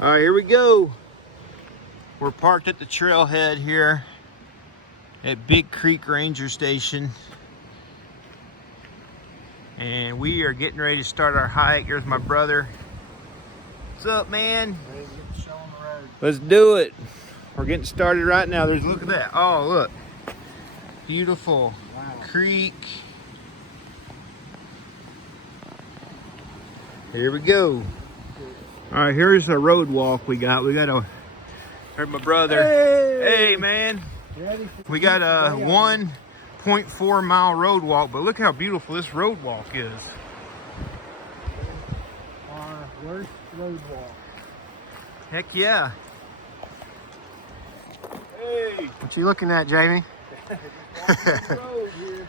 All right, here we go. We're parked at the trailhead here at Big Creek Ranger Station. And we are getting ready to start our hike. Here's my brother. What's up, man? Ready to get the show on the road. Let's do it. We're getting started right now. Look at that. Oh, look. Beautiful creek. Here we go. All right, here's the road walk we got. Here's my brother. Hey man. We got a 1.4 mile road walk, but look how beautiful this road walk is. Our worst road walk. Heck yeah. Hey. What you looking at, Jamie? Road here.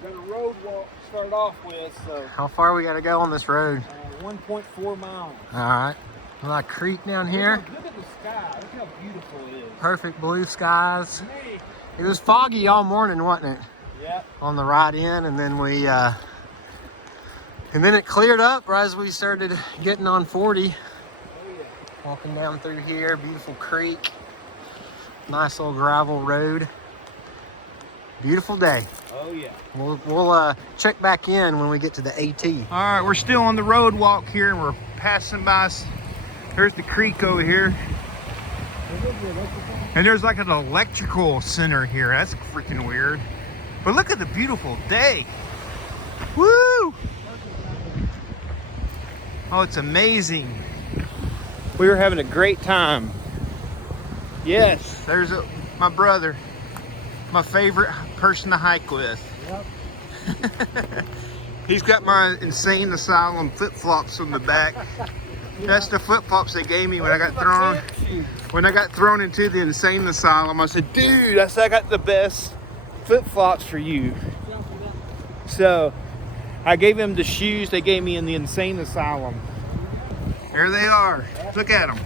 Got a road walk to start off with, so How far we got to go on this road? 1.4 miles. All right. A lot of creek down here. Look at the sky. Look how beautiful it is. Perfect blue skies. Hey. It was foggy all morning, wasn't it? Yep. On the ride in, and then it cleared up right as we started getting on 40. Oh, yeah. Walking down through here, beautiful creek. Nice little gravel road. Beautiful day. Oh, yeah. We'll check back in when we get to the AT. All right, we're still on the road walk here, and we're passing by. There's the creek over here. And there's like an electrical center here. That's freaking weird. But look at the beautiful day. Woo! Oh, it's amazing. We were having a great time. Yes, there's my brother. My favorite person to hike with. Yep. He's got my insane asylum flip-flops on the back. That's the flip-flops they gave me when I got thrown. When I got thrown into the insane asylum, I said, dude, I got the best flip-flops for you. So I gave him the shoes they gave me in the insane asylum. There they are. Look at them.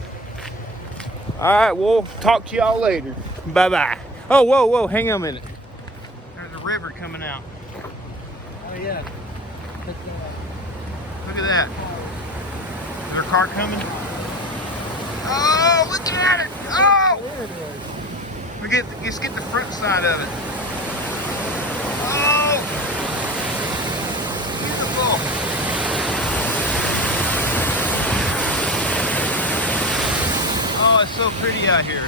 All right, we'll talk to y'all later. Bye-bye. Oh, whoa, hang on a minute. There's a river coming out. Oh, yeah. Look at that. Is there a car coming? Oh, look at it! Oh! There it is. Let's get the front side of it. Oh! Beautiful. Oh, it's so pretty out here.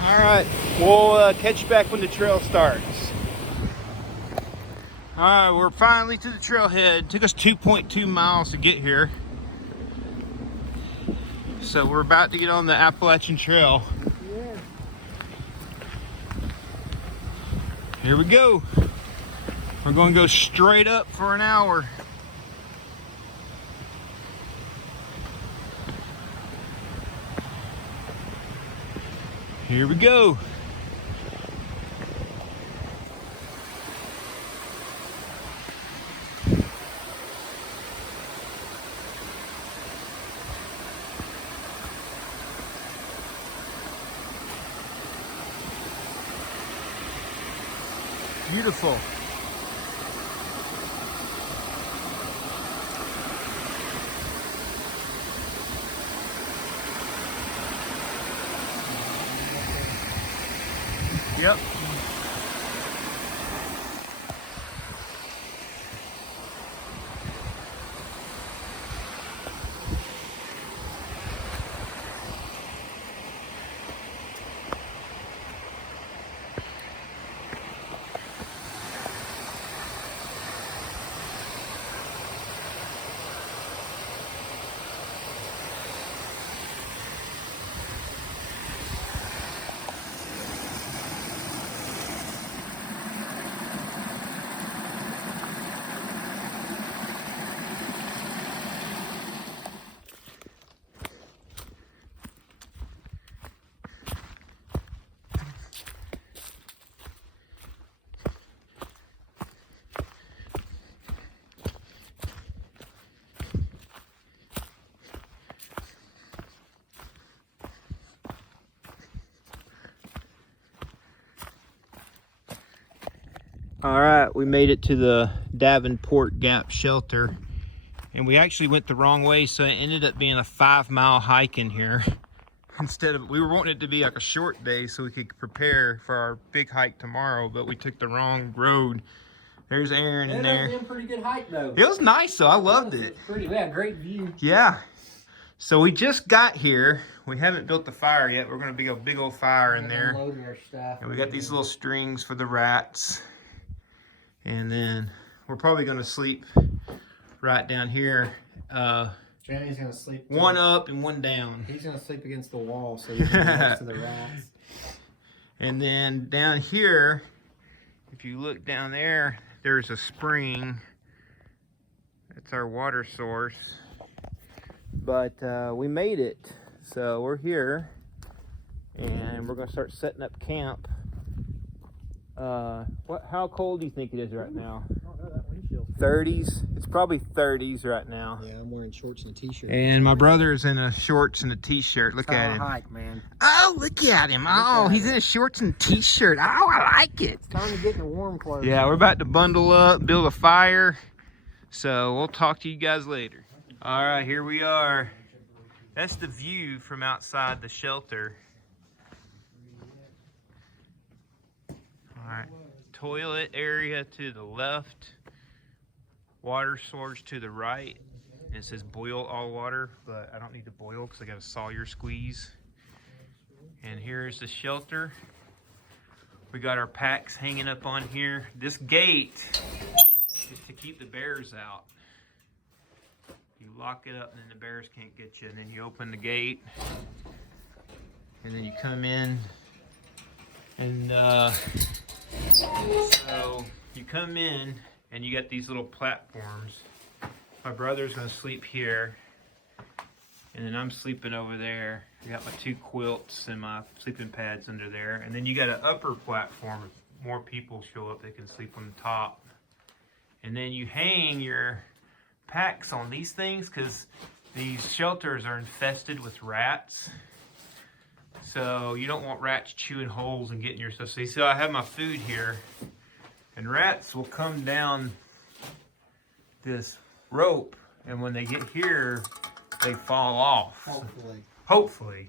All right, we'll catch you back when the trail starts. All right, we're finally to the trailhead. It took us 2.2 miles to get here. So we're about to get on the Appalachian Trail. Yeah. Here we go. We're going to go straight up for an hour. Here we go. Beautiful. Yep. All right, we made it to the Davenport Gap shelter, And we actually went the wrong way, so it ended up being a 5-mile hike in here. Instead of, we were wanting it to be like a short day so we could prepare for our big hike tomorrow, but we took the wrong road. There's Aaron in there. It was a pretty good hike though. It was nice though, I loved it. Pretty, we had a great view. Yeah. So we just got here. We haven't built the fire yet. We're gonna be a big old fire in there. Unloading our stuff. And we got these little strings for the rats. And then we're probably gonna sleep right down here. Johnny's gonna sleep. One up and one down. He's gonna sleep against the wall so he can be next to the rats. And then down here, if you look down there, there's a spring. That's our water source. But we made it. So we're here. And we're gonna start setting up camp. How cold do you think it is right now? 30s. It's probably 30s right now. Yeah, I'm wearing shorts and a t-shirt. And my brother's in a shorts and a t-shirt. Look at him. Hike, man. Oh, look at him. Oh, he's in a shorts and t-shirt. Oh, I like it. It's time to get in the warm clothes. Yeah, we're about to bundle up, build a fire. So we'll talk to you guys later. All right, here we are. That's the view from outside the shelter. All right, toilet area to the left. Water source to the right. And it says boil all water, but I don't need to boil because I got a Sawyer squeeze. And here's the shelter. We got our packs hanging up on here. This gate is to keep the bears out. You lock it up and then the bears can't get you. And then you open the gate. And then you come in. And so you come in. And you got these little platforms. My brother's gonna sleep here. And then I'm sleeping over there. I got my 2 quilts and my sleeping pads under there. And then you got an upper platform. If more people show up, they can sleep on the top. And then you hang your packs on these things because these shelters are infested with rats. So you don't want rats chewing holes and getting your stuff. So you see, I have my food here. And rats will come down this rope, and when they get here, they fall off. Hopefully.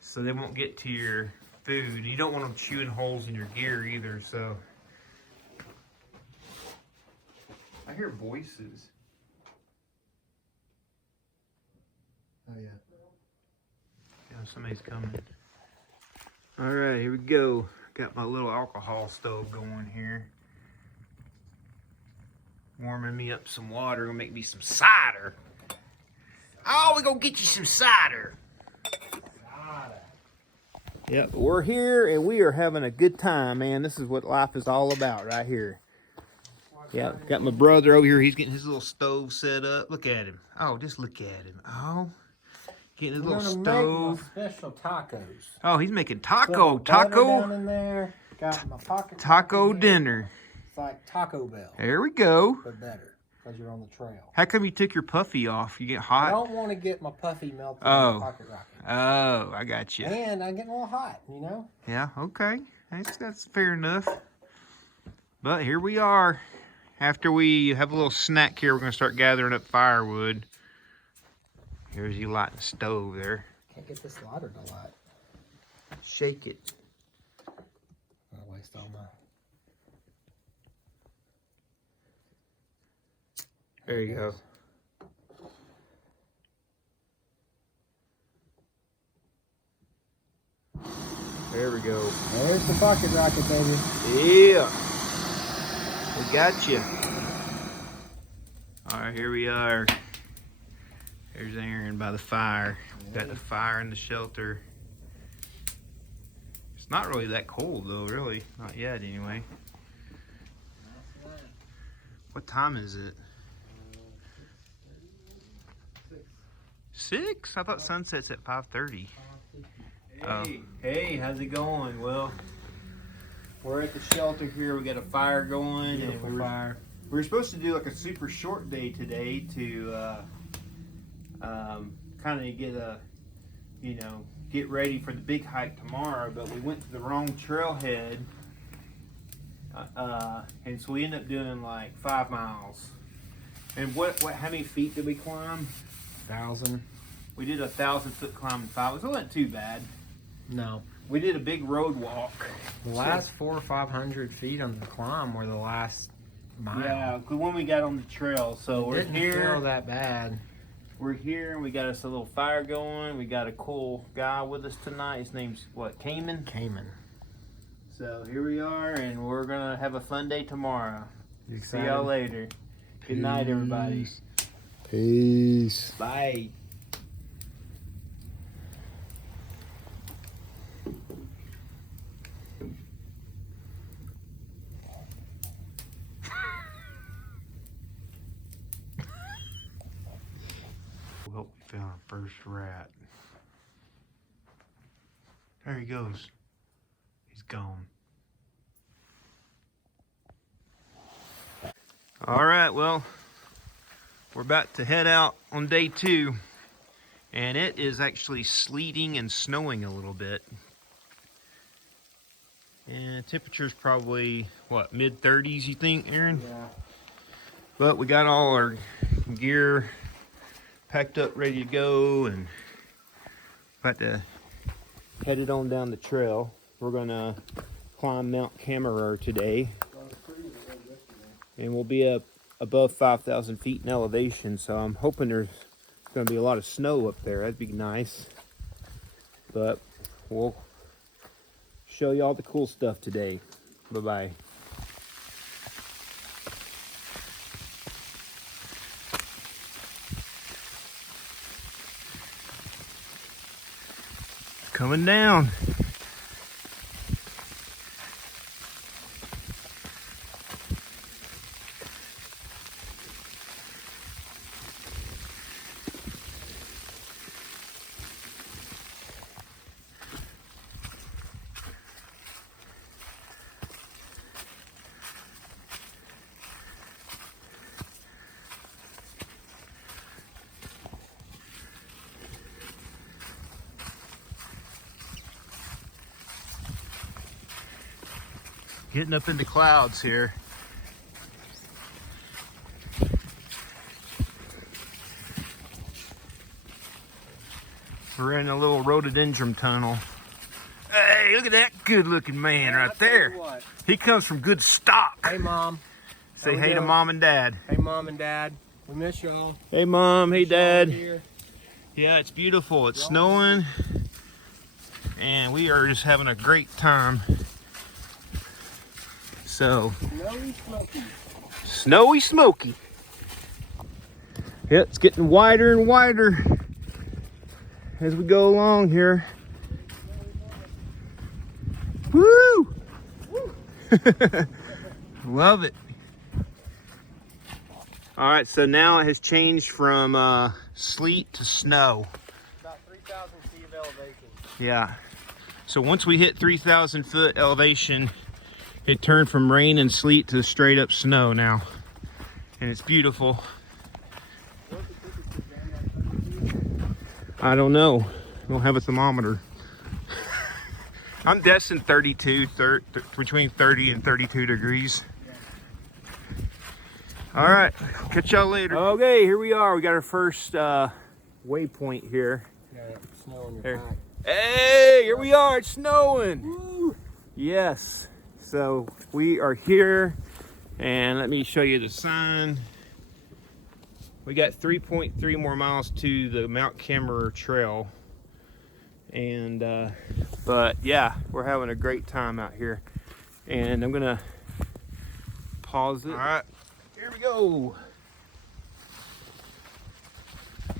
So they won't get to your food. You don't want them chewing holes in your gear either, so. I hear voices. Oh, yeah. Yeah, somebody's coming. All right, here we go. Got my little alcohol stove going here. Warming me up some water. Gonna make me some cider. Oh, we gonna get you some cider. Yep, we're here and we are having a good time, man. This is what life is all about right here. Yeah, got my brother over here. He's getting his little stove set up. Look at him. Oh, just look at him. Oh, getting his little stove. Make my special tacos. Oh, he's making Butter down in there. Got my pocket taco dinner. It's like Taco Bell, There we go. but better because you're on the trail. How come you took your puffy off? You get I hot? don't want to get my puffy melted Oh. in my pocket rocket. Oh, I got you. And I'm getting a little hot, you know? Yeah, okay. That's fair enough. But here we are. After we have a little snack here, we're going to start gathering up firewood. Here's you lighting the stove there. Can't get this lighter to light. Shake it. I'll waste all my... There you go. There we go. There's the pocket rocket, baby. Yeah. We got you. All right, here we are. There's Aaron by the fire. Got the fire in the shelter. It's not really that cold though, really. Not yet, anyway. What time is it? 6? I thought sunset's at 5:30. Hey, how's it going? Well, we're at the shelter here. We got a fire going. Beautiful and fire. we were supposed to do like a super short day today to kind of get ready for the big hike tomorrow, but we went to the wrong trailhead, and so we ended up doing like 5 miles. And how many feet did we climb? 1,000. We did a 1,000-foot climb in 5. So it wasn't too bad. No. We did a big road walk. The last 400 or 500 feet on the climb were the last mile. Yeah, because when we got on the trail, so we're Didn't here. feel that bad. We're here, and we got us a little fire going. We got a cool guy with us tonight. His name's what? Cayman. Cayman. So here we are, and we're gonna have a fun day tomorrow. You See y'all later. Good night, everybody. Peace. Bye. Well, we found our first rat. There he goes. He's gone. All right, well, we're about to head out on day 2, and it is actually sleeting and snowing a little bit. And temperature's probably, what, mid-30s, you think, Aaron? Yeah. But we got all our gear packed up, ready to go, and about to head it on down the trail. We're gonna climb Mount Cammerer today, and we'll be up above 5,000 feet in elevation, so I'm hoping there's gonna be a lot of snow up there. That'd be nice. But we'll show you all the cool stuff today. Bye-bye. Coming down. Getting up in the clouds here. We're in a little rhododendron tunnel. Hey, look at that good looking man right there. He comes from good stock. Hey, Mom. Say hey to Mom and Dad. Hey, Mom and Dad. We miss y'all. Hey, Mom. Hey, Dad. Here. Yeah, it's beautiful. It's snowing. And we are just having a great time. So, Snowy Smoky. Yeah, it's getting wider and wider as we go along here. Woo! Love it. All right, so now it has changed from sleet to snow. About 3,000 feet of elevation. Yeah. So once we hit 3,000 foot elevation, it turned from rain and sleet to straight up snow now. And it's beautiful. I don't know. I don't have a thermometer. I'm guessing 32, between 30 and 32 degrees. All right, catch y'all later. Okay, here we are. We got our first waypoint here. Got snow on your There. back. Hey, here we are. It's snowing. Woo! Yes. So we are here, and let me show you the sign. We got 3.3 more miles to the Mount Cammerer Trail. And, but yeah, we're having a great time out here. And I'm gonna pause it. All right, here we go.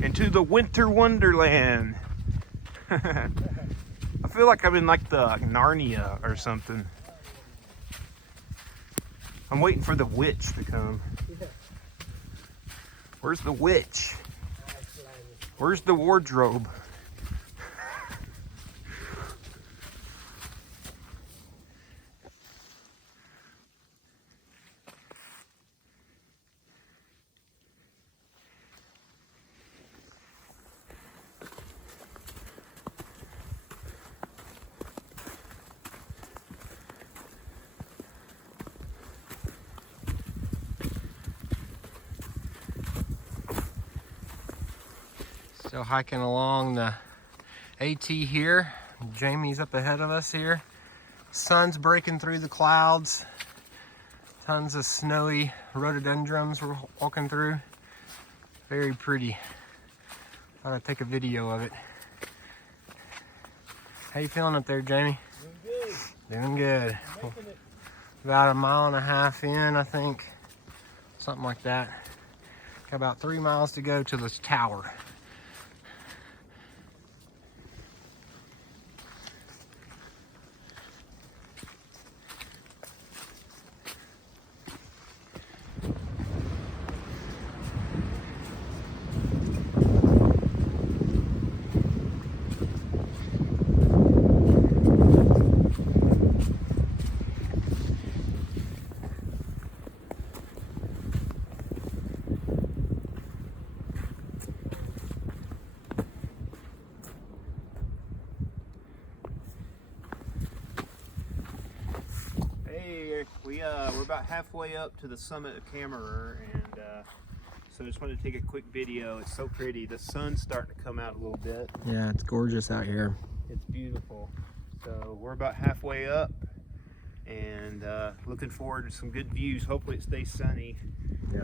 Into the winter wonderland. I feel like I'm in like the Narnia or something. I'm waiting for the witch to come. Where's the witch? Where's the wardrobe? Still hiking along the AT here. Jamie's up ahead of us here. Sun's breaking through the clouds. Tons of snowy rhododendrons we're walking through. Very pretty. Thought I'd take a video of it. How you feeling up there, Jamie? Doing good. Doing good. Making it. About a mile and a half in, I think. Something like that. Got about 3 miles to go to this tower. Hey, we're about halfway up to the summit of Cammerer, and so I just wanted to take a quick video. It's so pretty. The sun's starting to come out a little bit. Yeah, it's gorgeous out here. It's beautiful. So we're about halfway up, and looking forward to some good views. Hopefully it stays sunny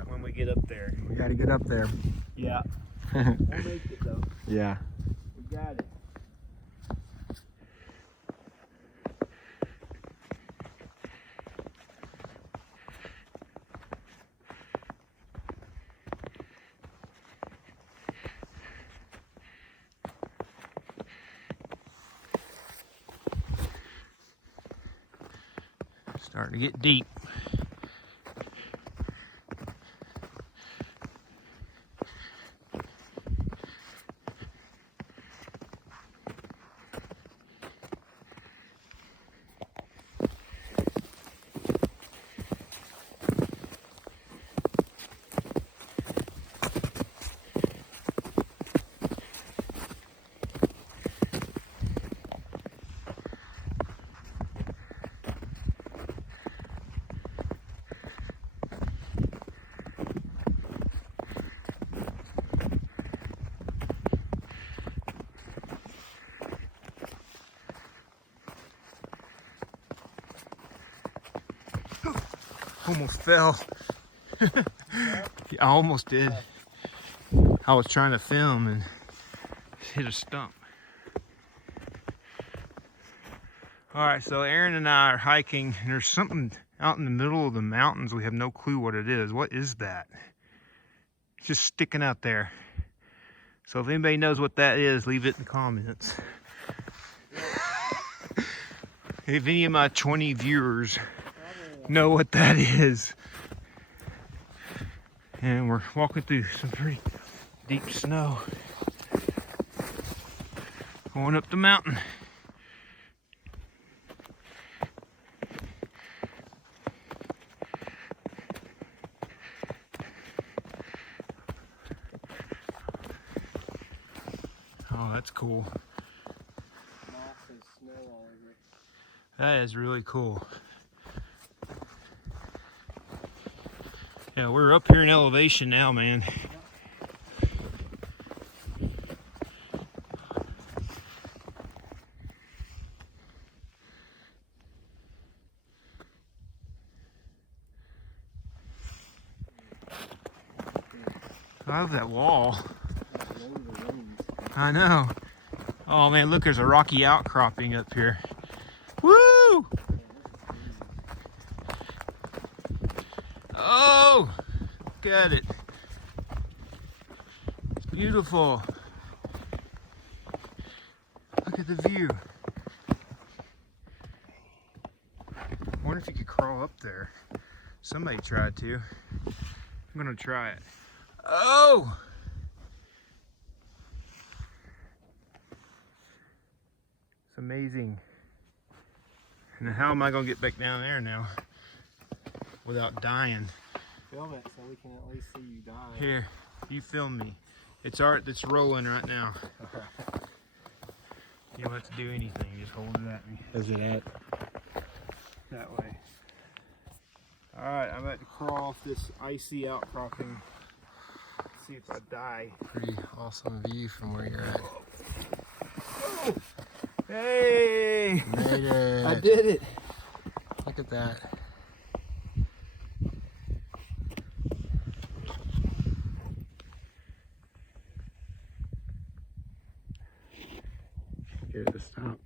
when we get up there. We got to get up there. Yeah. We'll make it though. Yeah. We got it. Starting to get deep. Almost fell. I almost did. I was trying to film and hit a stump. All right, so Aaron and I are hiking, and there's something out in the middle of the mountains. We have no clue what it is. What is that? It's just sticking out there. So if anybody knows what that is, leave it in the comments. If any of my 20 viewers know what that is. And we're walking through some pretty deep snow. Going up the mountain. Oh, that's cool. Moss and snow all over it. That is really cool. Yeah, we're up here in elevation now, man. I love that wall. I know. Oh man, look, there's a rocky outcropping up here. Woo! Oh, look at it. It's beautiful. Look at the view. I wonder if you could crawl up there. Somebody tried to. I'm gonna try it. Oh! It's amazing. And how am I gonna get back down there now without dying? Film it so we can at least see you die. Here, you film me. It's art that's rolling right now. You don't have to do anything, just hold it at me. Is it at? That way. Alright, I'm about to crawl off this icy outcropping. see if I die. Pretty awesome view from where you're at. Oh. Hey! Made it. I did it. Look at that. Get it to stop.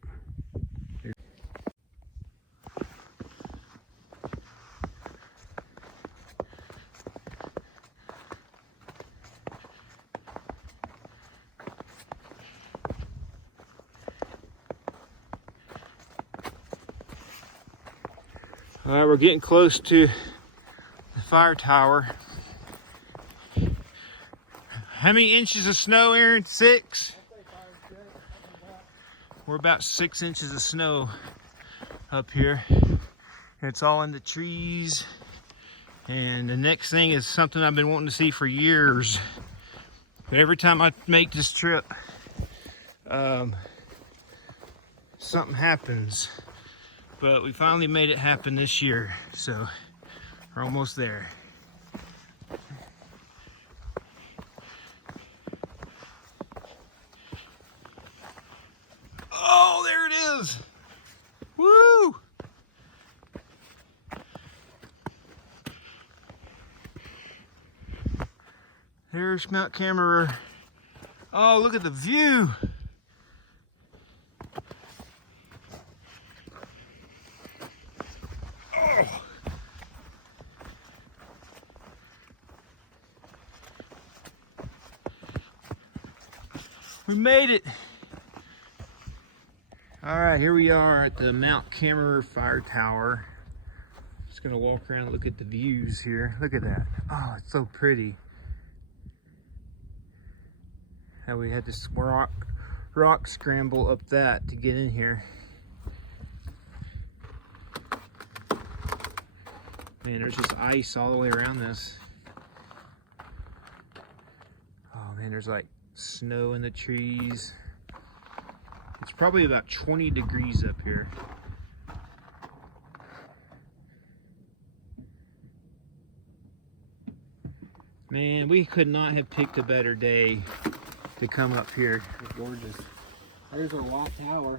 All right, we're getting close to the fire tower. How many inches of snow, Aaron? 6? We're about 6 inches of snow up here. It's all in the trees. And the next thing is something I've been wanting to see for years. But every time I make this trip, something happens. But we finally made it happen this year, so we're almost there. Oh, there it is! Woo! There's Mount Cammerer. Oh, look at the view! We made it. All right, here we are at the Mount Cammerer Fire Tower. Just gonna walk around and look at the views here. Look at that. Oh, it's so pretty. How we had this rock scramble up that to get in here. Man, there's just ice all the way around this. Oh man, there's like snow in the trees. It's probably about 20 degrees up here. Man, we could not have picked a better day to come up here. It's gorgeous. There's a Watt Tower.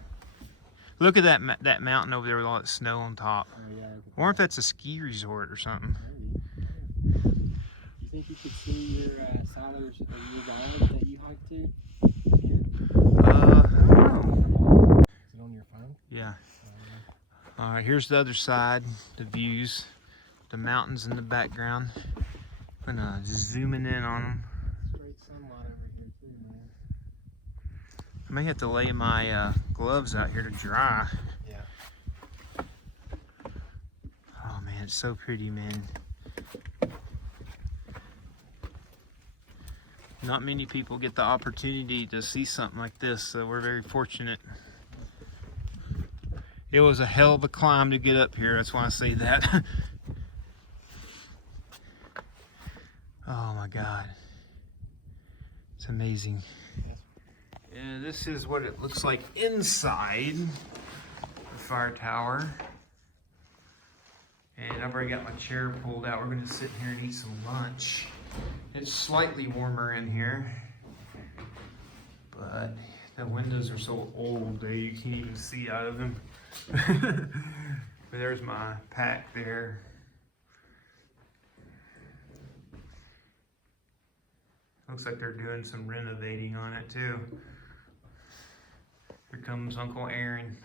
Look at that mountain over there with all that snow on top. Oh, yeah. I wonder if that's a ski resort or something. You think you could see your Siler's your guide that you hiked to? I don't know. Is it on your phone? Yeah. All right, here's the other side, the views, the mountains in the background. I'm gonna just zooming in on them. Great sunlight over here too, man. I may have to lay my gloves out here to dry. Yeah. Oh man, it's so pretty, man. Not many people get the opportunity to see something like this, so we're very fortunate. It was a hell of a climb to get up here, that's why I say that. Oh my God. It's amazing. And this is what it looks like inside the fire tower. And I've already got my chair pulled out. We're gonna sit here and eat some lunch. It's slightly warmer in here, but the windows are so old that you can't even see out of them. But there's my pack there. Looks like they're doing some renovating on it too. Here comes Uncle Aaron.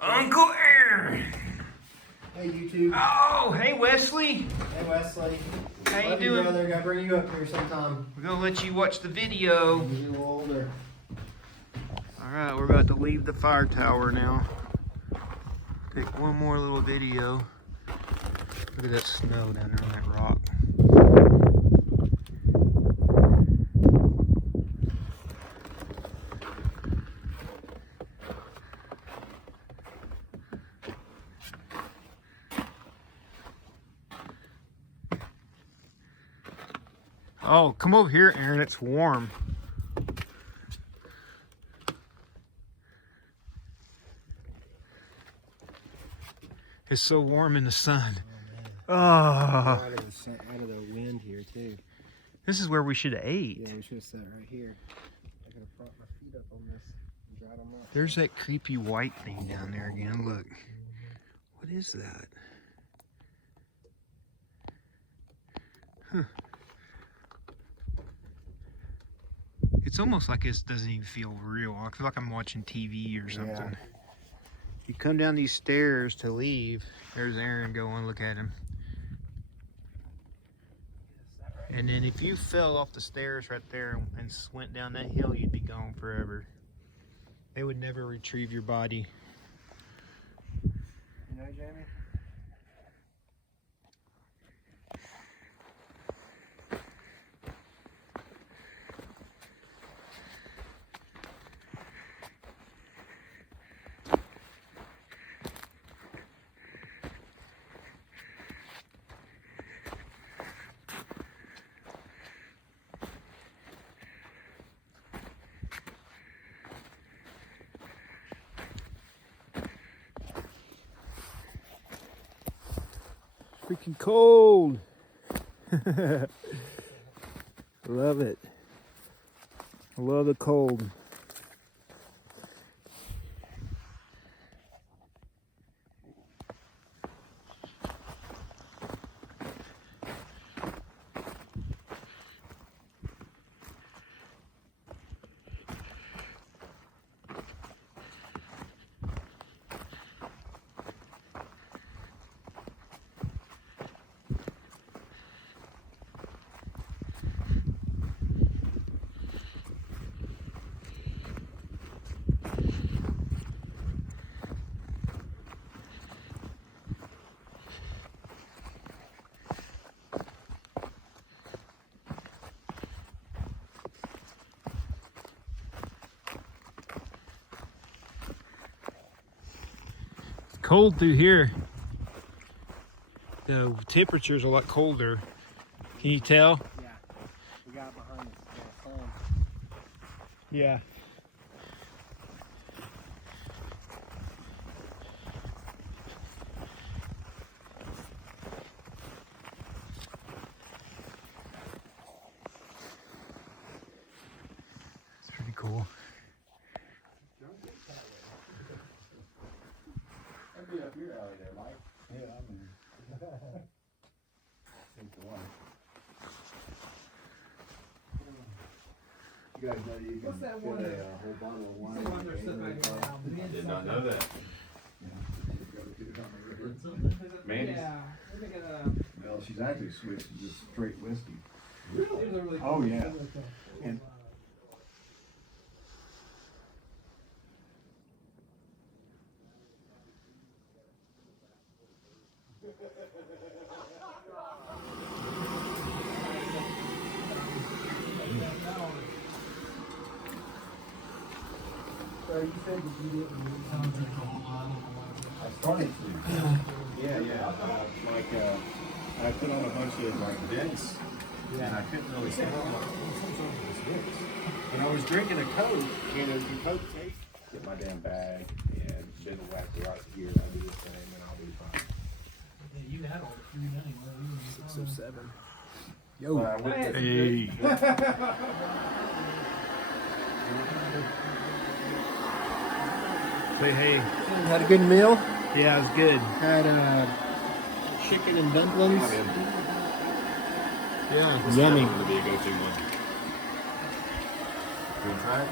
Uncle Aaron! Hey, YouTube. Oh, hey Wesley. Hey, Wesley. How you Love doing? brother. Gotta bring you up here sometime. We're gonna let you watch the video. When you're a little older. All right, we're about to leave the fire tower now. Take one more little video. Look at that snow down there on that rock. Oh, come over here, Aaron. It's warm. It's so warm in the sun. Oh, Oh, out of the wind here too. This is where we should have ate. Yeah, we should have sat right here. I could have propped my feet up on this and dried them up. There's that creepy white thing down there again. Look. What is that? Huh. It's almost like it doesn't even feel real. I feel like I'm watching TV or something. Yeah. You come down these stairs to leave. There's Aaron going. Look at him. And then if you fell off the stairs right there and went down that hill, you'd be gone forever. They would never retrieve your body. You know, Jamie? Freaking cold. Love it. I love the cold. Cold through here. The temperature's a lot colder. Can you tell? Yeah. We got behind this phone. Yeah. It's pretty cool. I'd be up your alley there, Mike. Yeah, I mean. You guys know you can What's that fit one a that- whole bottle of wine. Say one there's stuff right now. Did not know that. Mandy's. Yeah, we're making Well, she's actually switched to just straight whiskey. really Oh, yeah. And So you said that you didn't really sound like a whole lot I started to. Yeah. I put on a bunch of like dents, and I couldn't really stand it. And I was drinking a Coke, and the Coke taste. Get my damn bag and been whack right here. I'll do this thing, and I'll be fine. You had all the food anyway. 607. So I went to- Hey. Say hey. Had a good meal. Yeah, it's good. Had chicken and dumplings. Yeah. Yummy. Going to be a go-to one. You want to try it?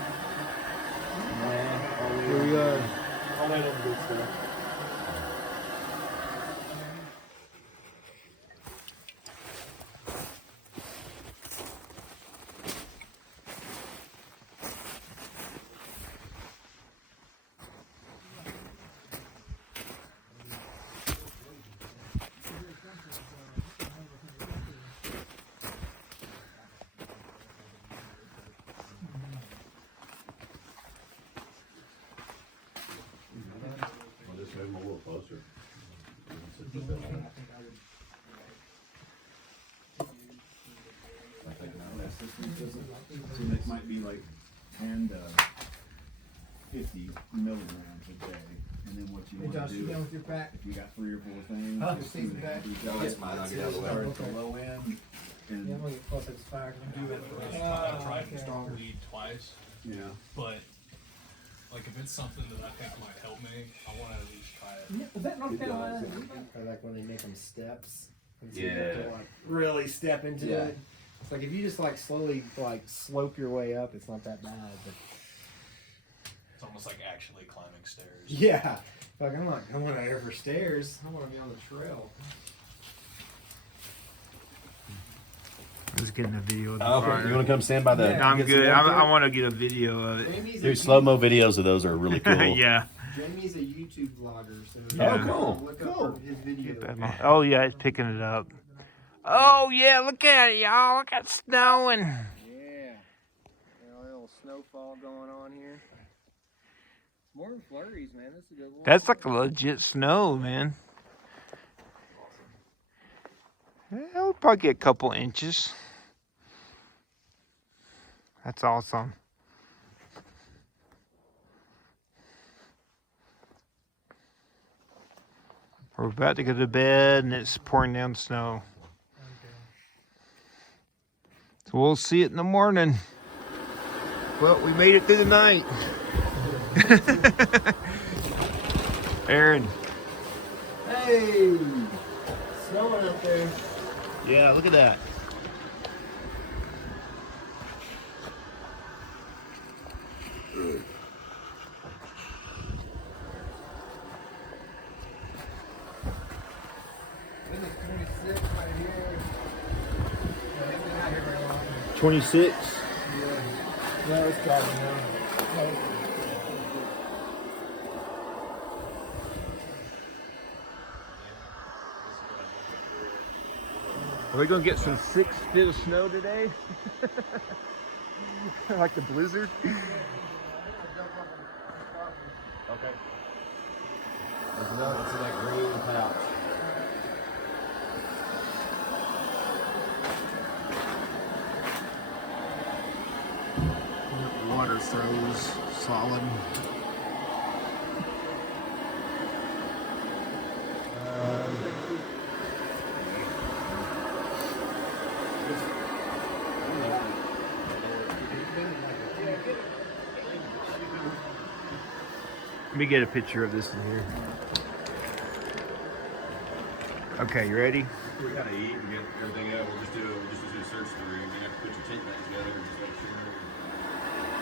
Here we are. All that other good stuff. I'll just move them a little closer. I think now that system doesn't, so it might be like 10 to 50 milligrams a day. And then what you Hey want Josh, to you do down is, with your pack? if you got 3 or 4 things, Huh? just Steve do back. that. No, it's fine. I'll get out of the way. Start at the low end, Yeah, I'm gonna get close to this fire. I tried to start weed twice, Yeah. but like if it's something that I think might help me, I want to at least try it. Yeah, is that North It does. Carolina? Or like when they make them steps. And so Yeah. you have to like really step into Yeah. it. It's like if you just like slowly like slope your way up, it's not that bad. But It's almost like actually climbing stairs. yeah, like I'm not going over stairs. I want to be on the trail. I was getting a video of the Oh, fire. you want to come stand by the? Yeah. I'm get some good. warmth I there? want to get a video of it. Jamie's Dude, slow mo videos of those are really cool. Yeah. Jamie's a YouTube vlogger, so Yeah. Oh, cool. look Cool. up his video. Oh yeah, it's picking it up. Oh yeah, look at it, y'all. Look at it snowing. Yeah, a little snowfall going on here. It's more than flurries, man. This is a good one. That's like a legit snow, man. We'll probably get a couple inches. That's awesome. We're about to go to bed and it's pouring down snow. So we'll see it in the morning. Well, we made it through the night. Aaron. Hey, snowing up there. Yeah, look at that. This is 26 right here. Yeah, it's been out here very long. 26. Yeah. No, it's driving now. Are we gonna get some 6 feet of snow today? Like the blizzard? Okay. There's another. It's in that green pouch. Water froze solid. Let me get a picture of this in here. Okay, you ready? We gotta eat and get everything out. We'll just do a search through. You have to put your tent back together and just make sure.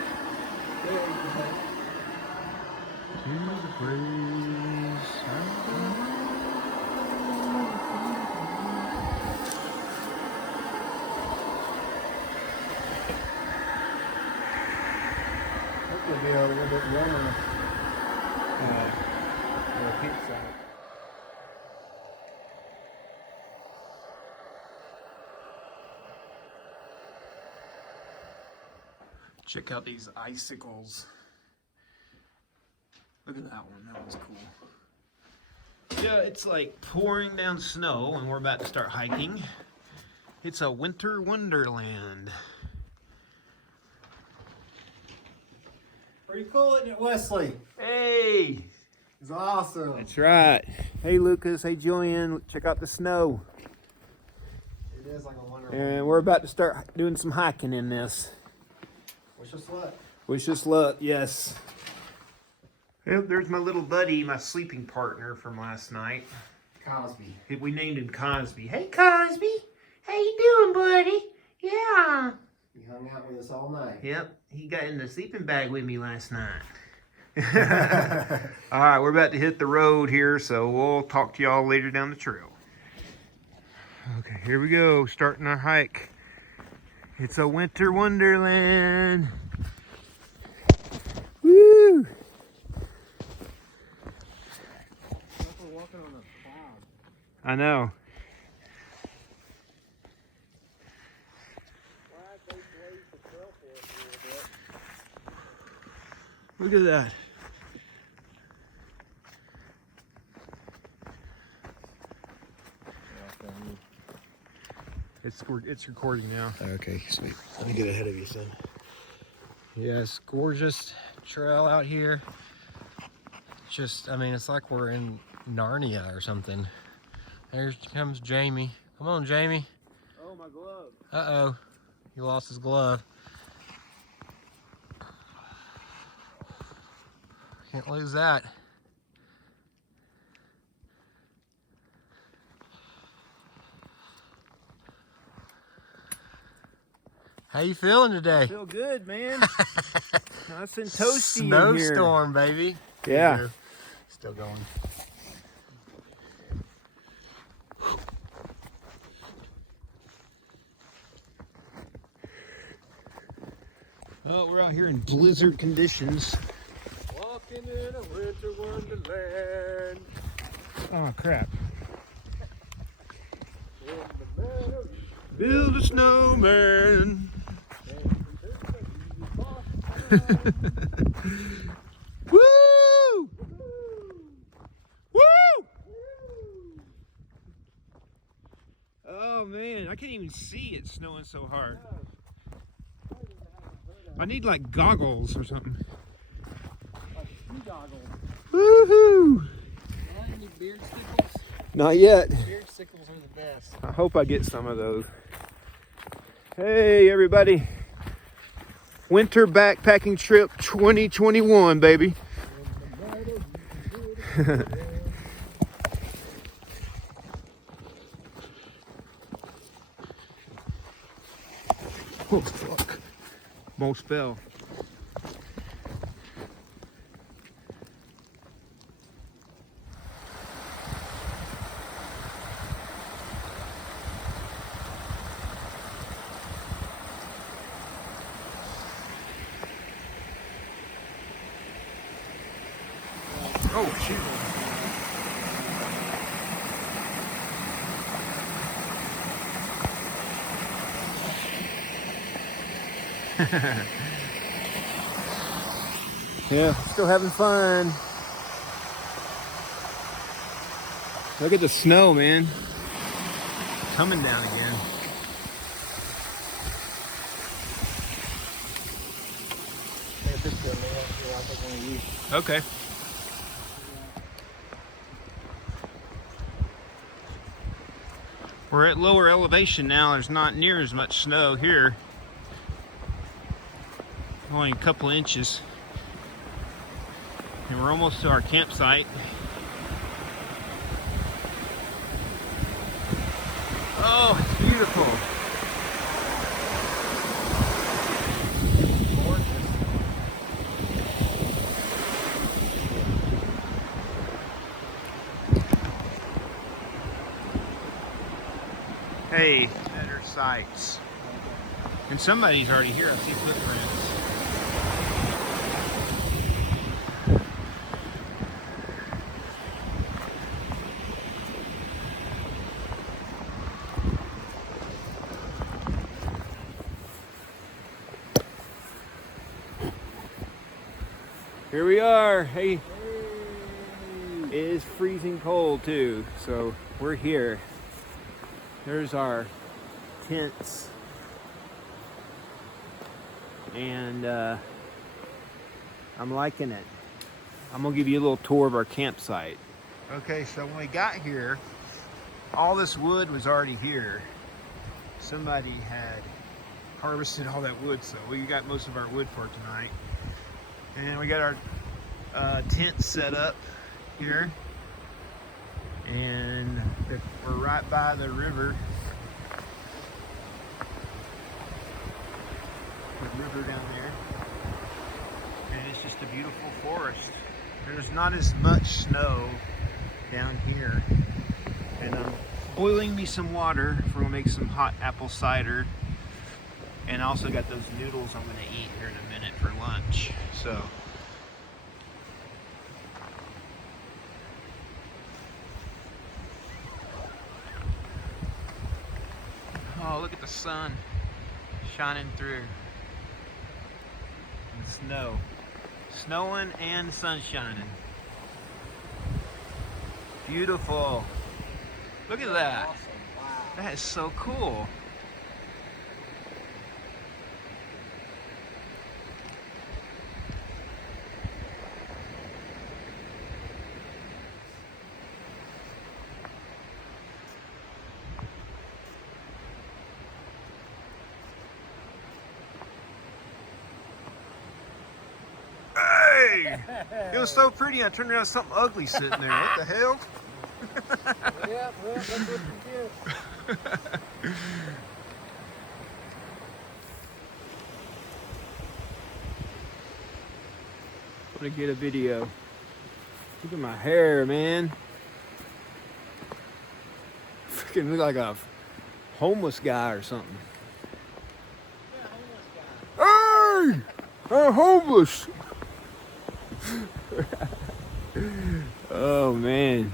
Hopefully be a little bit warmer. The pizza. Check out these icicles. Look at that one. That one's cool. Yeah, it's like pouring down snow and we're about to start hiking. It's a winter wonderland. Pretty cool, isn't it, Wesley? Hey! It's awesome. That's right. Hey Lucas, hey Julian, check out the snow. It is like a wonderful. And we're about to start doing some hiking in this. Wish us luck. Wish us luck, yes. Well, there's my little buddy, my sleeping partner from last night. Cosby. We named him Cosby. Hey Cosby, how you doing, buddy? Yeah. He hung out with us all night. Yep, he got in the sleeping bag with me last night. All right, we're about to hit the road here, so we'll talk to y'all later down the trail. Okay, here we go, starting our hike. It's a winter wonderland. Woo! We're walking on a cloud. I know. Look at that. It's recording now. Okay, sweet. Let me get ahead of you, son. Yes, gorgeous trail out here. Just, I mean, it's like we're in Narnia or something. Here comes Jamie. Come on, Jamie. Oh, my glove. Uh-oh. He lost his glove. Can't lose that. How you feeling today? Feel good, man. Nice and toasty in here. Snowstorm, baby. Yeah. Still going. Oh, we're out here in blizzard conditions. Walking in a winter wonderland. Oh, crap. In the meadow, Build a snowman. Woo! Woo! Oh man, I can't even see it snowing so hard. I need like goggles or something. ski goggles. Woohoo! Any beard stickles? Not yet. Beard stickles are the best. I hope I get some of those. Hey everybody. Winter backpacking trip 2021, baby. Oh fuck. Almost fell. Oh shoot. Yeah, still having fun. Look at the snow, man. Coming down again. Take a picture of me. I'll take one of you. Okay. We're at lower elevation now. There's not near as much snow here. Only a couple inches. And we're almost to our campsite. Oh, it's beautiful. Hey, better sights. And somebody's already here. I see footprints. Here we are. Hey. It is freezing cold too, so we're here. There's our tents. And I'm liking it. I'm gonna give you a little tour of our campsite. Okay, so when we got here, all this wood was already here. Somebody had harvested all that wood, so we got most of our wood for tonight. And we got our tent set up here. And we're right by the river. The river down there. And it's just a beautiful forest. There's not as much snow down here. And I'm boiling me some water for we'll make some hot apple cider. And I also got those noodles I'm gonna eat here in a minute for lunch. So oh, look at the sun shining through. And snow. Snowing and sun shining. Beautiful. Look at that. Awesome. Wow. That is so cool. It was so pretty. I turned around, something ugly sitting there. What the hell? Yeah, well, that's what you get. Want to get a video. Look at my hair, man. Freaking look like a homeless guy or something. Hey! I'm homeless! Oh, man.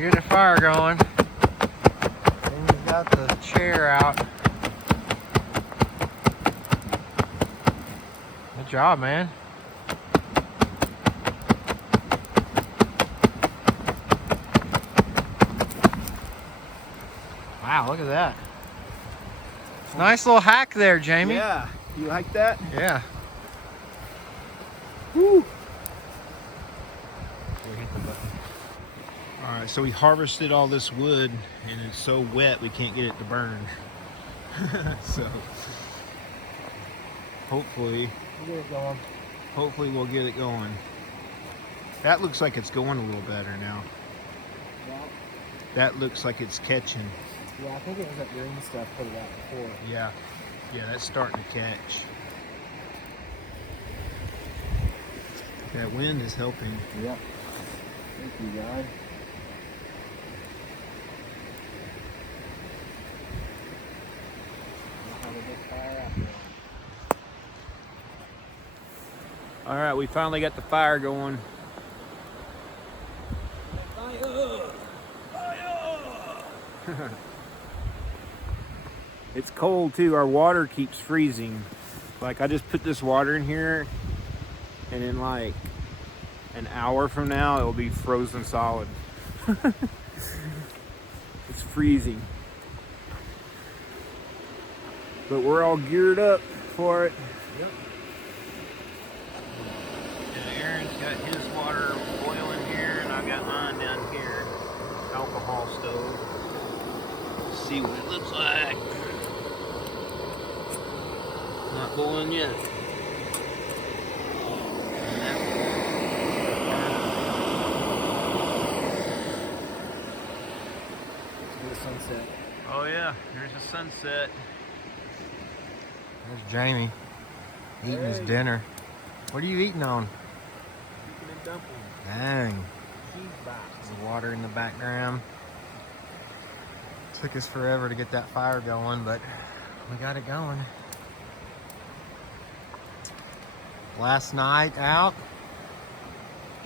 Get the fire going. Then you got the chair out. Good job, man. Wow, look at that. Nice little hack there, Jamie. Yeah. You like that? Yeah. Woo. All right, so we harvested all this wood, and it's so wet we can't get it to burn. So hopefully we'll get it going. That looks like it's going a little better now. Yeah. That looks like it's catching. Yeah, I think it was that green stuff put it out before. Yeah, that's starting to catch. That wind is helping. Yep. Thank you, God. All right, we finally got the fire going. It's cold too. Our water keeps freezing. Like I just put this water in here, and in like an hour from now, it will be frozen solid. It's freezing. But we're all geared up for it. Yep. And Aaron's got his water boiling here, and I've got mine down here. Alcohol stove. Let's see what it looks like. Not boiling yet. Sunset. Oh yeah, here's the sunset. There's Jamie eating his dinner. What are you eating on? Chicken and dumplings. Dang. Cheese box. The water in the background. Took us forever to get that fire going, but we got it going. Last night out,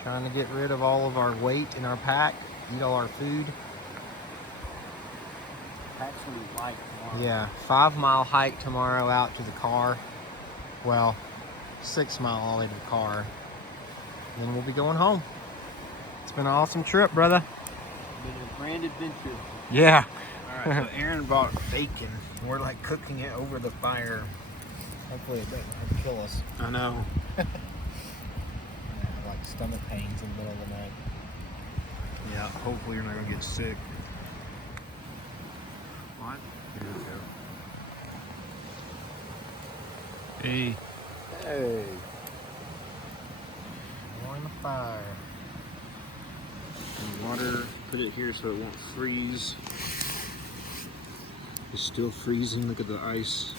trying to get rid of all of our weight in our pack, eat all our food. Actually light tomorrow. Yeah, 5-mile hike tomorrow out to the car. Well, 6-mile all the way to the car. Then we'll be going home. It's been an awesome trip, brother. Been a grand adventure. Yeah. All right, so Aaron bought bacon. We're like cooking it over the fire. Hopefully it doesn't kill us. I know. Yeah, like stomach pains in the middle of the night. Yeah, hopefully you're not gonna get sick. What? Here we go. Hey. Hey. On the fire. And water, put it here so it won't freeze. It's still freezing. Look at the ice.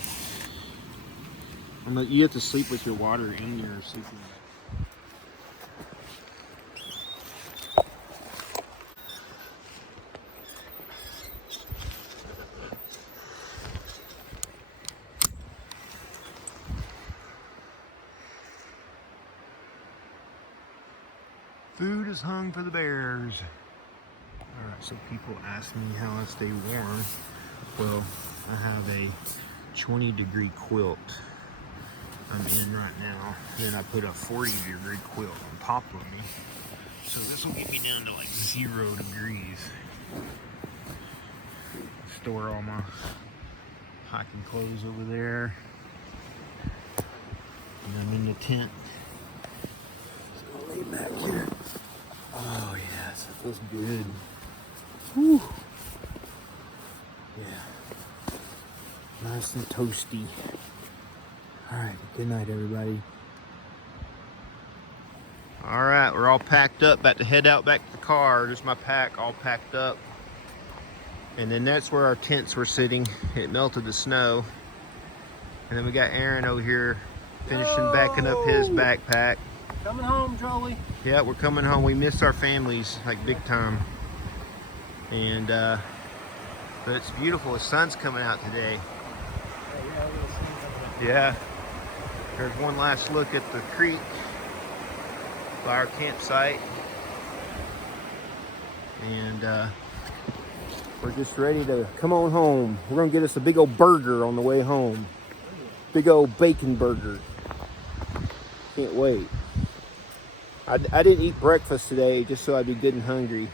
You have to sleep with your water in your sleeping bag. Food is hung for the bears. Alright, so people ask me how I stay warm. Well, I have a 20-degree quilt I'm in right now. Then I put a 40-degree quilt on top of me. So this will get me down to like 0 degrees. Store all my hiking clothes over there. And I'm in the tent. Let's go lay back here. Oh yes, it feels good. Whew. Yeah. Nice and toasty. Alright, good night everybody. All right, we're all packed up, about to head out back to the car. Just my pack all packed up. And then that's where our tents were sitting. It melted the snow. And then we got Aaron over here finishing backing up his backpack. Coming home, Jolie. Yeah, we're coming home. We miss our families like big time. And but it's beautiful. The sun's coming out today. Yeah. There's one last look at the creek by our campsite. And we're just ready to come on home. We're gonna get us a big old burger on the way home. Big old bacon burger. Can't wait. I didn't eat breakfast today just so I'd be good and hungry.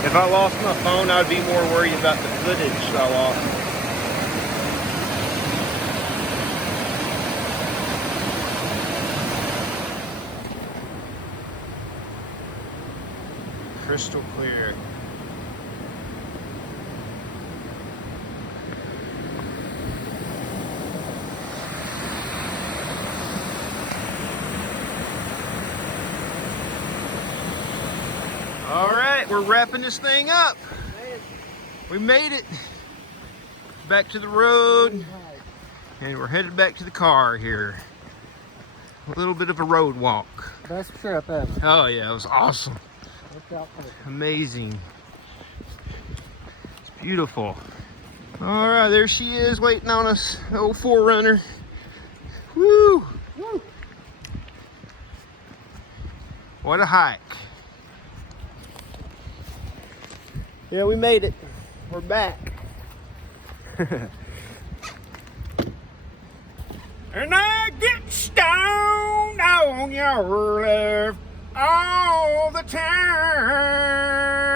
If I lost my phone, I'd be more worried about the footage I lost. Crystal clear. All right, we're wrapping this thing up. We made it. Back to the road. And we're headed back to the car here. A little bit of a road walk. Best trip ever. Oh yeah, it was awesome. Worked out perfect. Amazing. It's beautiful. All right, there she is waiting on us. Old 4Runner. Woo! Woo! What a hike. Yeah, we made it. We're back. And I get stoned on your love all the time.